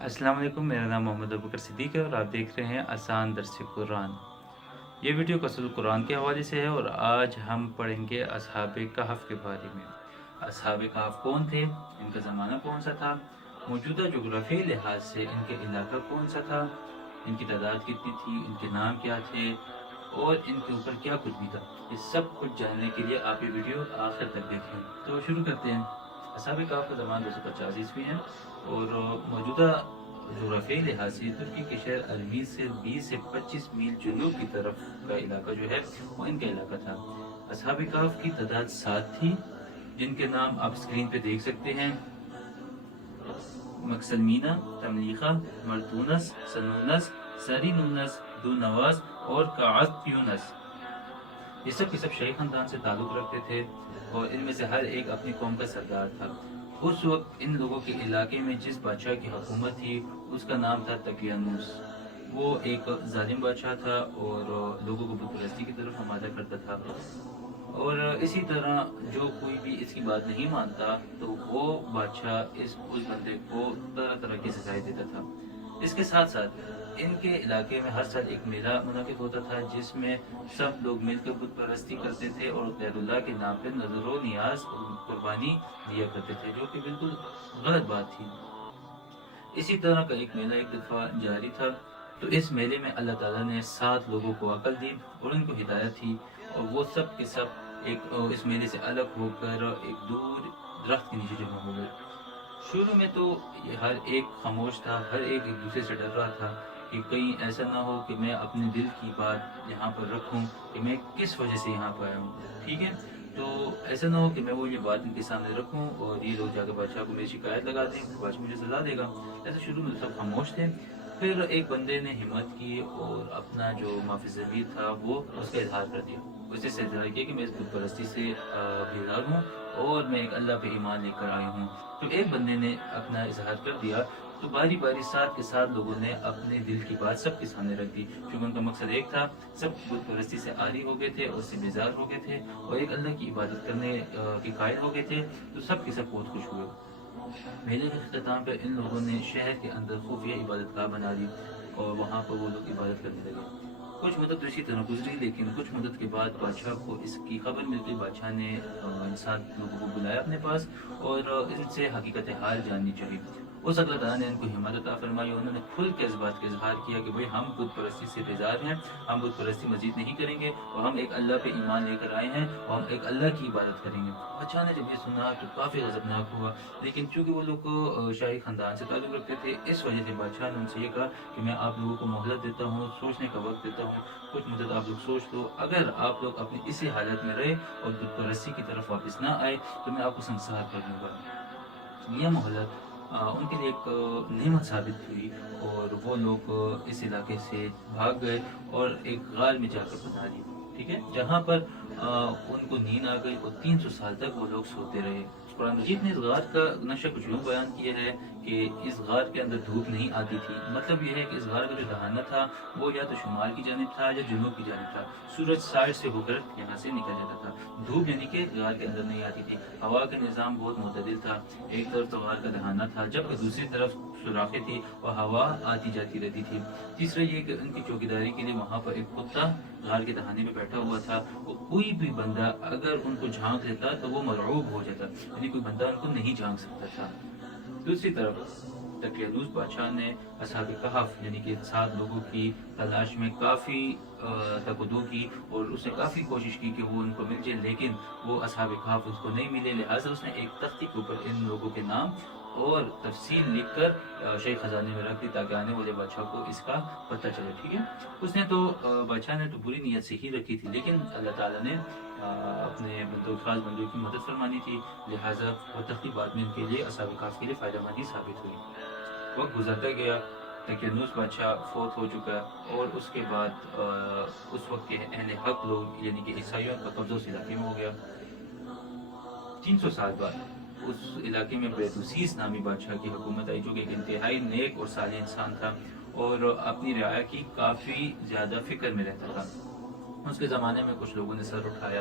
अस्सलाम वालेकुम। मेरा नाम मोहम्मद अबूबकर सिद्दीक है और आप देख रहे हैं आसान दर्स कुरान। ये वीडियो कसुल कुरान के हवाले से है और आज हम पढ़ेंगे असहाब कहफ के बारे में। असहाब कहफ कौन थे, इनका ज़माना कौन सा था, मौजूदा जोग्राफी लिहाज से इनके इलाका कौन सा था, इनकी तादाद कितनी थी, इनके नाम क्या थे और इनके ऊपर क्या कुछ भी था। ये सब कुछ जानने के लिए आप ये वीडियो आखिर तक देखें। तो शुरू करते हैं। असहाब कहफ का ज़माना 250 ईस्वी है और मौजूदा जोग्राफियाई लिहाज से तुर्की के शहर अरबीज से 20 से 25 मील जुनूब की तरफ का इलाका जो है वो इनका इलाका था। असहाब कहफ की तादाद 7 थी, जिनके नाम आप स्क्रीन पे देख सकते हैं। मकसलमीना, तमलीखा, मरतूनस, सनूनस, सरीनूनस, दूनवास और काअत्यूनस। ये सब के सब शाही खानदान से ताल्लुक़ रखते थे और इनमें से हर एक अपनी कौम का सरदार था। उस वक्त इन लोगों के इलाके में जिस बादशाह की हुकूमत थी उसका नाम था तकियानूस। वो एक जालिम बादशाह था और लोगों को बुत परस्ती की तरफ आमादा करता था। और इसी तरह जो कोई भी इसकी बात नहीं मानता तो वो बादशाह उस बंदे को तरह तरह की सजाएं देता था। इसके साथ साथ इनके इलाके में हर साल एक मेला मुनक़िद होता था जिसमें सब लोग मिलकर बुत परस्ती करते थे और गैरुल्लाह के नाम पर नजर नियाज कुर्बानी दिया करते थे, जो कि बिल्कुल गलत बात थी। इसी तरह का एक मेला एक दफ़ा जारी था। तो इस मेले में अल्लाह ताला ने 7 लोगों को अकल दी और उनको हिदायत थी और वो सब के सब इस मेले से अलग होकर एक दूर दरख्त के नीचे जमा हो गए। शुरू में तो ये हर एक खामोश था, हर एक एक दूसरे से डर रहा था कि कहीं ऐसा ना हो कि मैं अपने दिल की बात यहाँ पर रखूँ कि मैं किस वजह से यहाँ पर आया हूँ। ठीक है, तो ऐसा ना हो कि मैं वो ये बात इनके सामने रखूँ और ये लोग जाकर बादशाह को मेरी शिकायत लगा दें, बादशाह मुझे सजा देगा। ऐसे शुरू में तो सब खामोश थे। फिर एक बंदे ने हिम्मत की और अपना जो माफ़ी ज़मीर था वो उसका इजहार कर दिया। उसने से इजहार किया कि मैं इस बुत परस्ती से बेजार हूँ और मैं एक अल्लाह पे ईमान लेकर आई हूँ। तो एक बंदे ने अपना इजहार कर दिया तो बारी बारी साथ के साथ लोगों ने अपने दिल की बात सबके सामने रख दी, क्योंकि उनका मकसद एक था। सब बुत परस्ती से आरी हो गए थे और उससे बेजार हो गए थे और एक अल्लाह की इबादत करने के कायल हो गए थे। तो सब के सब बहुत खुश हुए। मेले के अख्ताम पर इन लोगों ने शहर के अंदर खुफिया इबादतगाह बना दी और वहाँ पर वो लोग इबादत करने लगे। कुछ मदद तो इसी तरह गुजरी, लेकिन कुछ मदद के बाद बादशाह को इसकी खबर मिल गई। बादशाह ने इन 7 लोगों को बुलाया अपने पास और इनसे हकीकत हाल जाननी चाहिए। उस अल्लाह ताला ने इनको हिम्मत अता फरमाई। उन्होंने खुल के इस बात का इजहार किया कि भाई हम बुत परस्ती से बेजार हैं, हम बुत परस्ती मजीद नहीं करेंगे और हम एक अल्लाह पे ईमान लेकर आए हैं और हम एक अल्लाह की इबादत करेंगे। बादशाह ने जब ये सुना तो काफ़ी गज़बनाक हुआ, लेकिन चूंकि वो लोग शाही ख़ानदान से ताल्लुक़ रखते थे इस वजह से बादशाह ने उनसे ये कहा कि मैं आप लोगों को मोहलत देता हूँ, सोचने का वक्त देता हूँ, कुछ मुद्दत आप लोग सोच लो। अगर आप लोग अपनी इसी हालत में रहे और बुत परस्ती की तरफ वापस ना आए तो मैं आपको संसार कर दूँगा। यह मोहलत उनके लिए एक नेमत साबित हुई और वो लोग इस इलाके से भाग गए और एक गार में जाकर बना ली। ठीक है, जहाँ पर उनको नींद आ गई और 300 साल तक वो लोग सोते रहे। कुरान मजीद ने इस गार का नक्शा कुछ यूँ बयान किया है कि इस गार के अंदर धूप नहीं आती थी। मतलब यह है कि इस गार का जो दहाना था वो या तो शुमाल की जानिब था या जुनूब की जानिब था। सूरज साइड से होकर यहाँ से निकल जाता था। धूप यानी कि गार के अंदर नहीं आती थी। हवा का निज़ाम बहुत मुतदिल था। एक तरफ तो गार का दहाना था जबकि दूसरी तरफ सुराखें थी और हवा आती जाती रहती थी। तीसरा ये कि उनकी चौकीदारी के लिए वहाँ पर एक कुत्ता गार के दहाने में बैठा हुआ था। और कोई भी बंदा अगर उनको झांक लेता तो वो मरऊब हो जाता, यानी कोई बंदा उनको नहीं झांक सकता था। दूसरी तरफ दकियानूस बादशाह ने असहाब कहफ यानी कि 7 लोगों की तलाश में काफ़ी तकद्दो की और उसने काफ़ी कोशिश की कि वो उनको मिल जाए, लेकिन वो असहाब कहफ उसको नहीं मिले। लिहाजा उसने एक तख्ती के ऊपर इन लोगों के नाम और तफसील लिखकर शाही खजाने में रख दी ताकि आने वाले बादशाह को इसका पता चले। ठीक है, उसने तो बादशाह ने तो बुरी नीयत से ही रखी थी, लेकिन अल्लाह ताला ने अपने बंदों खास बंदों की मदद फरमानी थी। लिहाजा वो तख्ती बाद में इनके लिए असहाब कहफ के लिए फ़ायदेमंद ही साबित हुई। वक्त गुजरता गया, तकियानूस बादशाह फोत हो चुका और उसके बाद उस वक्त के अहले हक लोग यानी कि ईसाइयों का कब्जा उस इलाके में हो गया। 300 साल बाद उस इलाके में बैतुसीस नामी बादशाह की हुकूमत आई, जो कि एक इंतहाई नेक और साले इंसान था और अपनी रियाया की काफ़ी ज़्यादा फिक्र में रहता था। उसके ज़माने में कुछ लोगों ने सर उठाया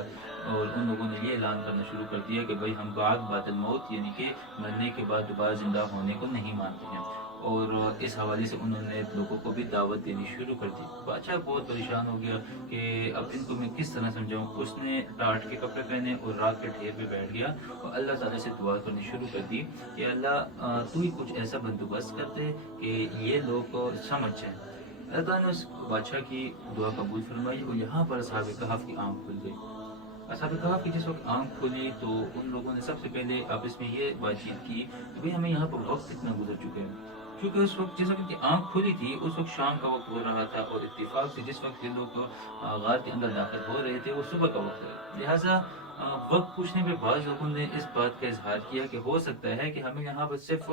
और उन लोगों ने ये ऐलान करना शुरू कर दिया कि भाई हम बाद बादल मौत यानी कि मरने के बाद दोबारा ज़िंदा होने को नहीं मानते हैं। और اس حوالے سے انہوں نے لوگوں کو بھی دعوت دینی شروع کر دی۔ بادشاہ بہت پریشان ہو گیا کہ اب ان کو میں کس طرح سمجھاؤں۔ اس نے ٹاٹ کے کپڑے پہنے اور رات کے ڈھیر پہ بیٹھ گیا اور اللہ تعالیٰ سے دعا کرنی شروع کر دی کہ اللہ تو ہی کچھ ایسا بندوبست کر دے کہ یہ لوگ سمجھ جائیں۔ اللہ تعالیٰ نے اس بادشاہ کی دعا قبول فرمائی اور یہاں پر اصحاب کہف کی آنکھ کھل گئی۔ اصحاب کہف کی جس وقت آنکھ کھلی تو ان لوگوں نے سب سے پہلے آپس میں یہ بات چیت کی کہ بھئی ہمیں یہاں پر وقت کتنا گزر چکے ہیں، کیونکہ اس وقت جس وقت ان کی آنکھ کھلی تھی اس وقت شام کا وقت ہو رہا تھا اور اتفاق سے جس وقت یہ لوگ غار کے اندر داخل ہو رہے تھے وہ صبح کا وقت ہے۔ لہٰذا وقت پوچھنے پہ بعض لوگوں نے اس بات کا اظہار کیا کہ ہو سکتا ہے کہ ہمیں یہاں پر صرف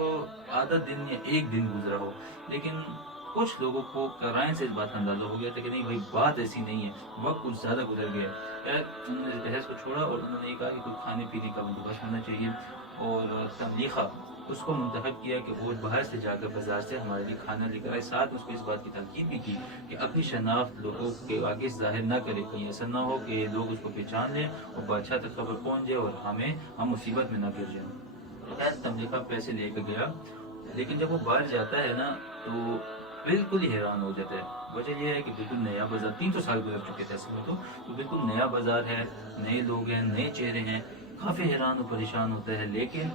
آدھا دن یا ایک دن گزرا ہو، لیکن کچھ لوگوں کو قرائن سے اس بات کا اندازہ ہو گیا تھا کہ نہیں بھائی بات ایسی نہیں ہے، وقت کچھ زیادہ گزر گیا۔ انہوں نے بحث کو چھوڑا اور انہوں نے یہ کہا کہ کچھ کھانے پینے کا بندوبست ہونا چاہیے اور تملیخہ اس کو منتخب کیا کہ وہ باہر سے جا کر بازار سے ہمارے لیے کھانا لے کر آئے۔ ساتھ اس کو اس بات کی تاکید بھی کی کہ اپنی شناخت لوگوں کے آگے ظاہر نہ کرے، کہیں ایسا نہ ہو کہ لوگ اس کو پہچان لیں اور بادشاہ تک خبر پہنچ جائے اور ہم مصیبت میں نہ گر جائیں۔ خیر تملیخہ پیسے لے کے گیا، لیکن جب وہ باہر جاتا ہے نا تو بالکل ہی حیران ہو جاتا ہے۔ وجہ یہ ہے کہ بالکل نیا بازار، 300 سال گزر چکے تھے اصل میں تو بالکل نیا بازار ہے، نئے لوگ ہیں، نئے چہرے ہیں، کافی حیران و پریشان ہوتا ہے۔ لیکن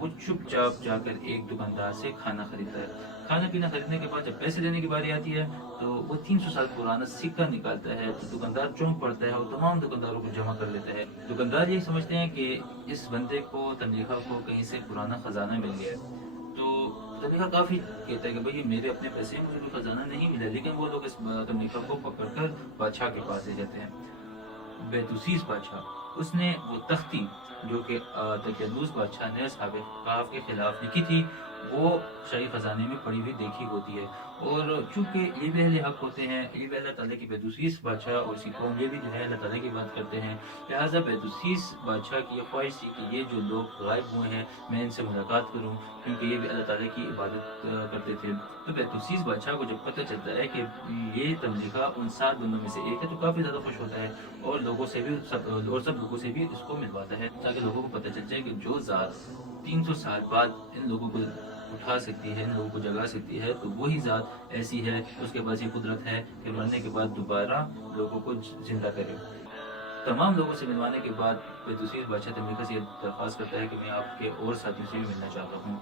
وہ چپ چاپ جا کر ایک دکاندار سے کھانا خریدتا ہے۔ کھانا پینا خریدنے کے بعد جب پیسے لینے کی باری آتی ہے تو وہ 300 سال پرانا سکہ نکالتا ہے تو دکاندار چونک پڑتا ہے اور تمام دکانداروں کو جمع کر لیتا ہے۔ دکاندار یہ سمجھتے ہیں کہ اس بندے کو تملیخہ کو کہیں سے پرانا خزانہ مل گیا ہے، تو تملیخہ کافی کہتا ہے کہ بھئی میرے اپنے پیسے مجھے کوئی خزانہ نہیں ملا، لیکن وہ لوگ اس تملیخہ کو پکڑ کر بادشاہ کے پاس لے جاتے ہیں۔ بیتوسیس بادشاہ اس نے وہ تختی جو کہ دقیانوس بادشاہ نے اصحاب کہف کے خلاف لکھی تھی وہ شاہی خزانے میں پڑی ہوئی دیکھی ہوتی ہے، اور چونکہ یہ بھی اہل حق ہوتے ہیں، یہ بھی اللہ تعالیٰ کی بیتوسیس بادشاہ اور اسی قوم یہ بھی جو ہے اللہ تعالیٰ کی بات کرتے ہیں، لہٰذا بیتوسیس بادشاہ کی یہ خواہش تھی کہ یہ جو لوگ غائب ہوئے ہیں میں ان سے ملاقات کروں، کیونکہ یہ بھی اللہ تعالیٰ کی عبادت کرتے تھے۔ تو بیتوسیس بادشاہ کو جب پتہ چلتا ہے کہ یہ تملیخہ ان 7 بندوں میں سے ایک ہے تو کافی زیادہ خوش ہوتا ہے اور لوگوں سے بھی سب لوگوں سے بھی اس کو ملواتا ہے تاکہ لوگوں کو پتہ چل جائے کہ جو ذات 300 سال بعد ان لوگوں کو اٹھا سکتی ہے، ان لوگوں کو جگا سکتی ہے، تو وہی ذات ایسی ہے، اس کے پاس یہ قدرت ہے کہ مرنے کے بعد دوبارہ لوگوں کو زندہ کرے۔ تمام لوگوں سے ملوانے کے بعد بیتوسیس بادشاہ تملیخہ سے درخواست کرتا ہے کہ میں آپ کے اور ساتھیوں سے بھی ملنا چاہتا ہوں۔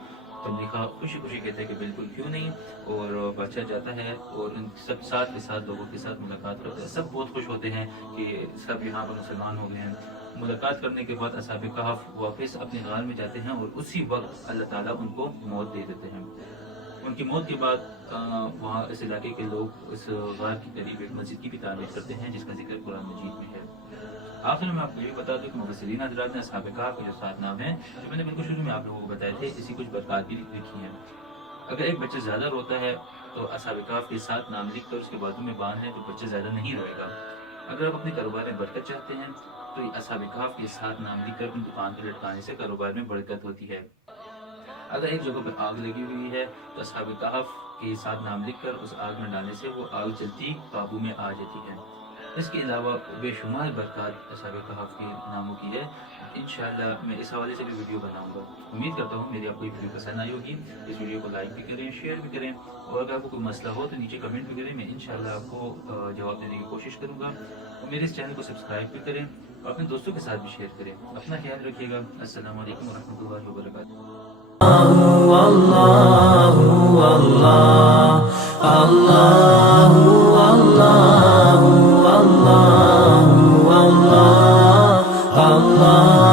تملیخہ خوشی خوشی کہتا ہے کہ بالکل کیوں نہیں، اور بادشاہ جاتا ہے اور ان سب ساتھ کے ساتھ لوگوں کے ساتھ ملاقات کرتا ہے۔ سب بہت خوش ہوتے ہیں کہ سب یہاں پر مسلمان ہو گئے ہیں۔ ملاقات کرنے کے بعد اصحاب کہف واپس اپنے غار میں جاتے ہیں اور اسی وقت اللہ تعالیٰ ان کو موت دے دیتے ہیں۔ ان کی موت کے بعد وہاں اس علاقے کے لوگ اس غار کے قریب ایک مسجد کی بھی تعمیر کرتے ہیں جس کا ذکر قرآن مجید میں ہے۔ آخر میں آپ کو یہ بتا دوں کہ مفسرین حضرات نے اصحاب کہف کے جو 7 نام ہیں جو میں نے بالکل شروع میں آپ لوگوں کو بتائے تھے، اسی کچھ برکات بھی لکھی ہیں۔ اگر ایک بچہ زیادہ روتا ہے تو اصحاب کہف کے 7 نام لکھ کر اس کے بازو میں باندھ ہے تو بچہ زیادہ نہیں روئے گا۔ اگر آپ اپنے کاروبار میں برکت چاہتے ہیں تو اصحاب کہف کے 7 نام لکھ کر اپنی دکان پر لٹکانے سے کاروبار میں برکت ہوتی ہے۔ اگر ایک جگہ پر آگ لگی ہوئی ہے تو اصحاب کہف کے 7 نام لکھ کر اس آگ میں ڈالنے سے وہ آگ جلتی قابو میں آ جاتی ہے۔ اس کے علاوہ بے شمار برکات اصحاب کہف کے ناموں کی ہے۔ انشاءاللہ میں اس حوالے سے بھی ویڈیو بناؤں گا۔ امید کرتا ہوں میری آپ کو یہ ویڈیو پسند آئی ہوگی۔ اس ویڈیو کو لائک بھی کریں، شیئر بھی کریں، اور اگر آپ کو کوئی مسئلہ ہو تو نیچے کمنٹ بھی کریں، میں انشاءاللہ آپ کو جواب دینے کی کوشش کروں گا۔ اور میرے اس چینل کو سبسکرائب بھی کریں اور اپنے دوستوں کے ساتھ بھی شیئر کریں۔ اپنا خیال رکھیے گا۔ السلام علیکم ورحمۃ اللہ وبرکاتہ۔ اللہ اللہ اللہ اللہ اللہ